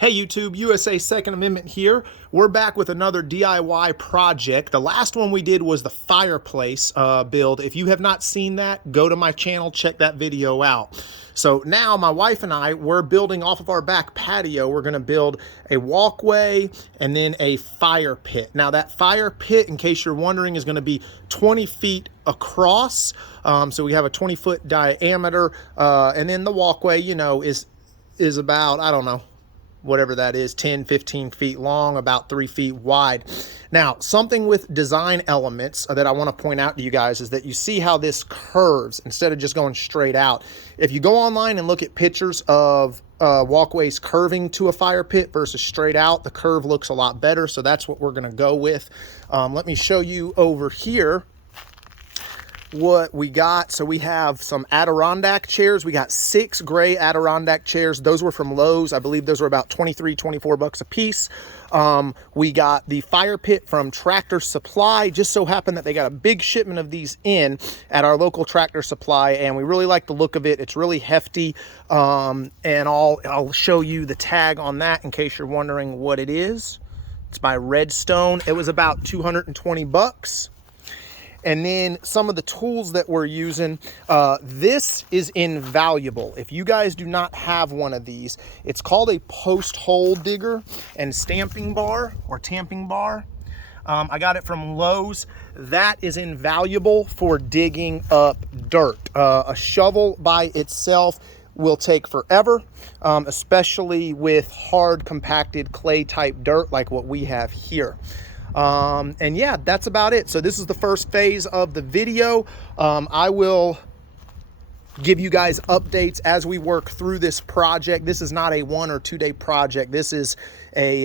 Hey YouTube, USA Second Amendment here. We're back with another DIY project. The last one we did was the fireplace build. If you have not seen that, go to my channel, check that video out. So now my wife and I, we're building off of our back patio. We're gonna build a walkway and then a fire pit. Now that fire pit, in case you're wondering, is gonna be 20 feet across. So we have a 20-foot diameter, and then the walkway, you know, is about, I don't know, whatever that is, 10, 15 feet long, about 3 feet wide. Now, something with design elements that I want to point out to you guys is that you see how this curves instead of just going straight out. If you go online and look at pictures of walkways curving to a fire pit versus straight out, the curve looks a lot better. So that's what we're going to go with. Let me show you over here what we got. So we have some Adirondack chairs. We got 6 gray Adirondack chairs. Those were from Lowe's. I believe those were about 23, 24 bucks a piece. We got the fire pit from Tractor Supply. Just so happened that they got a big shipment of these in at our local Tractor Supply, and we really like the look of it. It's really hefty. And I'll show you the tag on that in case you're wondering what it is. It's by Redstone. It was about 220 bucks. And then some of the tools that we're using, this is invaluable. If you guys do not have one of these, it's called a post hole digger and stamping bar or tamping bar. I got it from Lowe's. That is invaluable for digging up dirt. A shovel by itself will take forever, especially with hard compacted clay type dirt like what we have here. And yeah, that's about it. So this is the first phase of the video. I will give you guys updates as we work through this project. This is not a 1 or 2 day project. This is a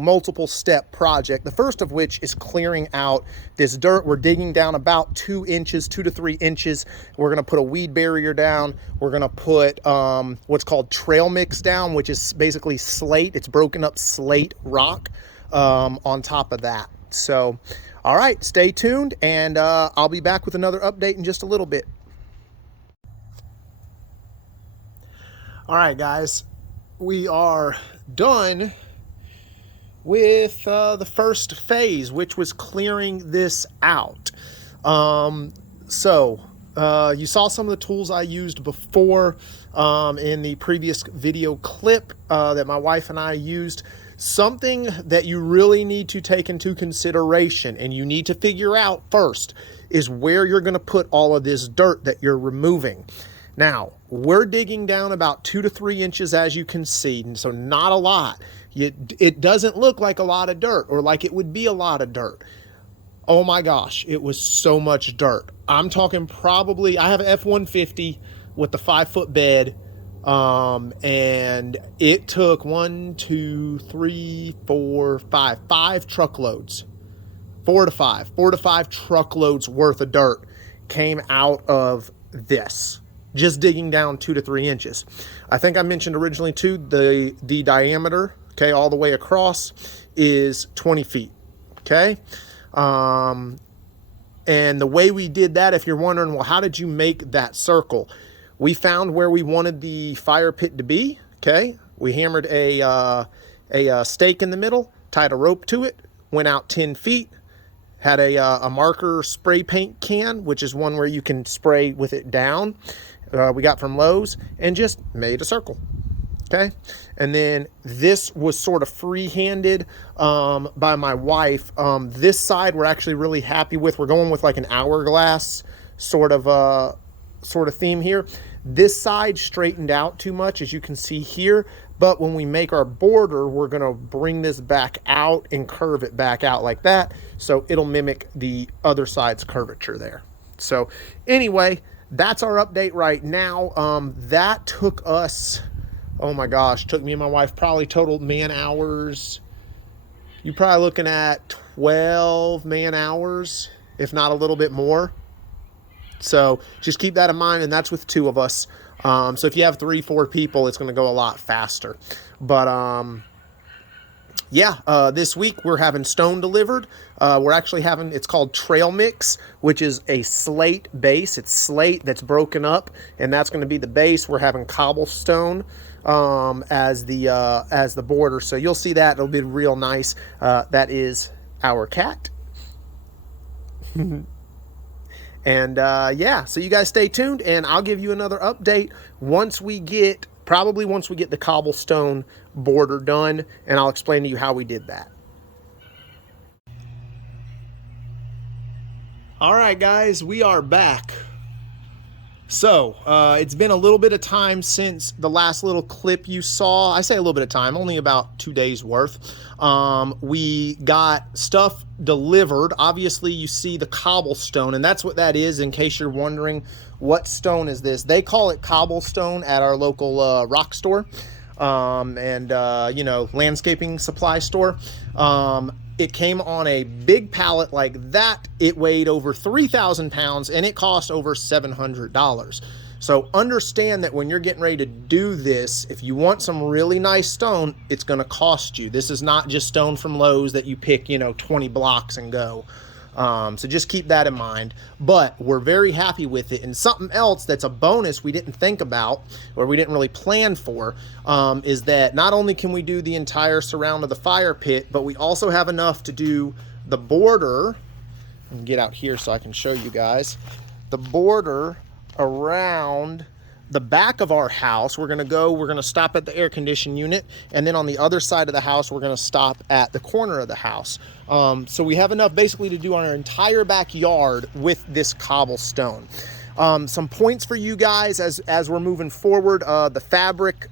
multiple step project. The first of which is clearing out this dirt. We're digging down about 2 inches, 2 to 3 inches. We're going to put a weed barrier down. We're going to put what's called trail mix down, which is basically slate. It's broken up slate rock on top of that. So, all right, stay tuned, and I'll be back with another update in just a little bit. All right, guys, we are done with the first phase, which was clearing this out. You saw some of the tools I used before in the previous video clip that my wife and I used. Something that you really need to take into consideration and you need to figure out first is where you're going to put all of this dirt that you're removing. Now, we're digging down about 2 to 3 inches, as you can see, and so not a lot. It doesn't look like a lot of dirt or like it would be a lot of dirt. Oh my gosh, it was so much dirt. I'm talking probably, I have an F-150 with the 5-foot bed. And it took 5 truckloads, 4 to 5 truckloads worth of dirt came out of this, just digging down 2 to 3 inches. I think I mentioned originally too, the diameter, okay, all the way across is 20 feet. Okay. And the way we did that, if you're wondering, well, how did you make that circle? We found where we wanted the fire pit to be, okay? We hammered a stake in the middle, tied a rope to it, went out 10 feet, had a marker spray paint can, which is one where you can spray with it down, we got from Lowe's, and just made a circle, okay? And then this was sort of free-handed by my wife. This side we're actually really happy with. We're going with like an hourglass sort of theme here. This side straightened out too much, as you can see here, but when we make our border, we're going to bring this back out and curve it back out like that, so it'll mimic the other side's curvature there. So anyway, that's our update right now. That took us, oh my gosh, took me and my wife probably total man hours. You're probably looking at 12 man hours, if not a little bit more. So just keep that in mind, and that's with 2 of us. So if you have 3, 4 people, it's going to go a lot faster. But Yeah, this week we're having stone delivered. We're actually having, it's called Trail Mix, which is a slate base. It's slate that's broken up, and that's going to be the base. We're having cobblestone as the border. So you'll see that. It'll be real nice. That is our cat. And yeah, so you guys stay tuned, and I'll give you another update once we get the cobblestone border done, and I'll explain to you how we did that. All right, guys, we are back. So it's been a little bit of time since the last little clip you saw. I say a little bit of time, only about 2 days worth. We got stuff delivered. Obviously, you see the cobblestone, and that's what that is, in case you're wondering what stone is this. They call it cobblestone at our local rock store and you know, landscaping supply store. It came on a big pallet like that. It weighed over 3,000 pounds, and it cost over $700. So understand that when you're getting ready to do this, if you want some really nice stone, it's going to cost you. This is not just stone from Lowe's that you pick, you know, 20 blocks and go. So just keep that in mind. But we're very happy with it. And something else that's a bonus we didn't think about, or we didn't really plan for, is that not only can we do the entire surround of the fire pit, but we also have enough to do the border. And get out here so I can show you guys the border around the back of our house. We're going to stop at the air conditioning unit, and then on the other side of the house, we're going to stop at the corner of the house. So we have enough basically to do our entire backyard with this cobblestone. Some points for you guys as we're moving forward. The fabric,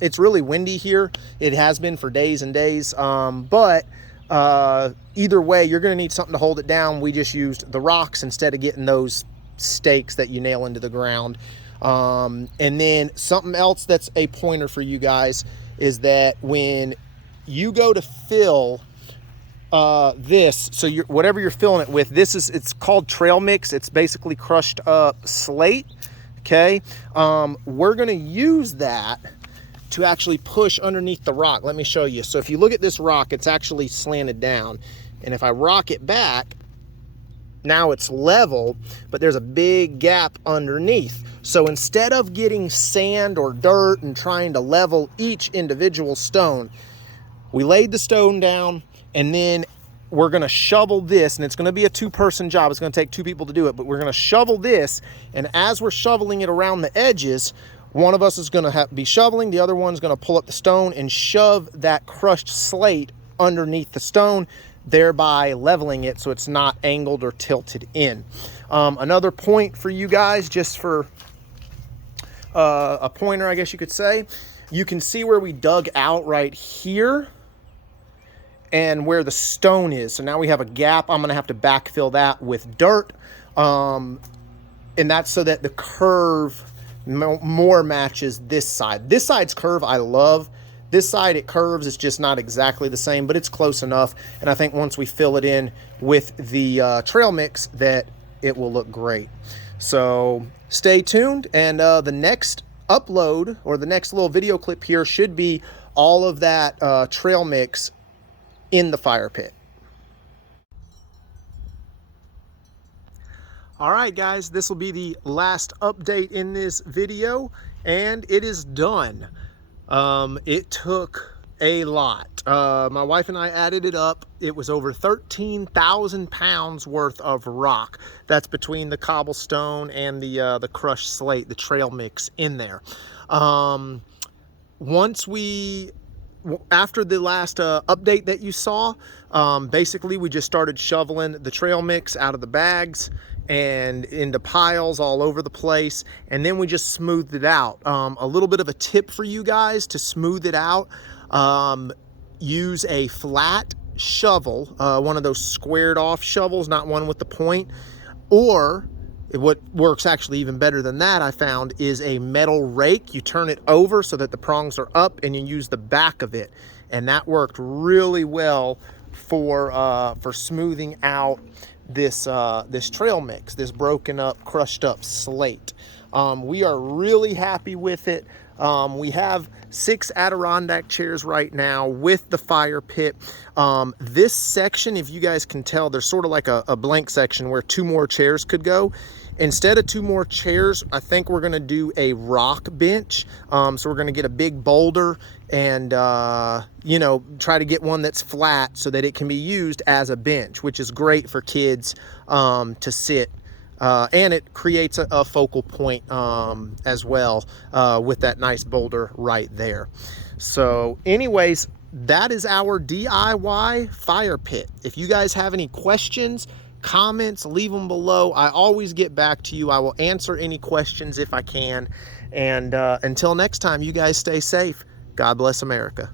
it's really windy here. It has been for days and days, but either way, you're going to need something to hold it down. We just used the rocks instead of getting those stakes that you nail into the ground. And then something else that's a pointer for you guys is that when you go to fill this, so whatever you're filling it with, it's called Trail Mix. It's basically crushed up slate. Okay. We're going to use that to actually push underneath the rock. Let me show you. So if you look at this rock, it's actually slanted down, and if I rock it back, now it's level, but there's a big gap underneath. So instead of getting sand or dirt and trying to level each individual stone, we laid the stone down, and then we're going to shovel this, and it's going to be a two-person job. It's going to take 2 people to do it, but we're going to shovel this, and as we're shoveling it around the edges, one of us is going to be shoveling, the other one's going to pull up the stone and shove that crushed slate underneath the stone, thereby leveling it so it's not angled or tilted in. Another point for you guys, just for a pointer, I guess you could say, you can see where we dug out right here and where the stone is. So now we have a gap. I'm going to have to backfill that with dirt. And that's so that the curve more matches this side. This side's curve I love. This side, it curves. It's just not exactly the same, but it's close enough. And I think once we fill it in with the trail mix, that it will look great. So stay tuned. And the next upload, or the next little video clip here, should be all of that trail mix in the fire pit. All right, guys, this will be the last update in this video, and it is done. It took a lot. My wife and I added it up. It was over 13,000 pounds worth of rock. That's between the cobblestone and the crushed slate, the trail mix in there. After the last update that you saw, basically we just started shoveling the trail mix out of the bags and into piles all over the place, and then we just smoothed it out. A little bit of a tip for you guys to smooth it out: use a flat shovel, one of those squared off shovels, not one with the point, or what works actually even better than that, I found, is a metal rake. You turn it over so that the prongs are up, and you use the back of it, and that worked really well for smoothing out this trail mix, this broken up, crushed up slate. We are really happy with it. We have 6 Adirondack chairs right now with the fire pit. This section, if you guys can tell, there's sort of like a blank section where 2 more chairs could go. Instead of 2 more chairs, I think we're gonna do a rock bench. So we're gonna get a big boulder and, you know, try to get one that's flat so that it can be used as a bench, which is great for kids to sit. And it creates a focal point as well with that nice boulder right there. So anyways, that is our DIY fire pit. If you guys have any questions, comments, leave them below. I always get back to you. I will answer any questions if I can. And until next time, you guys stay safe. God bless America.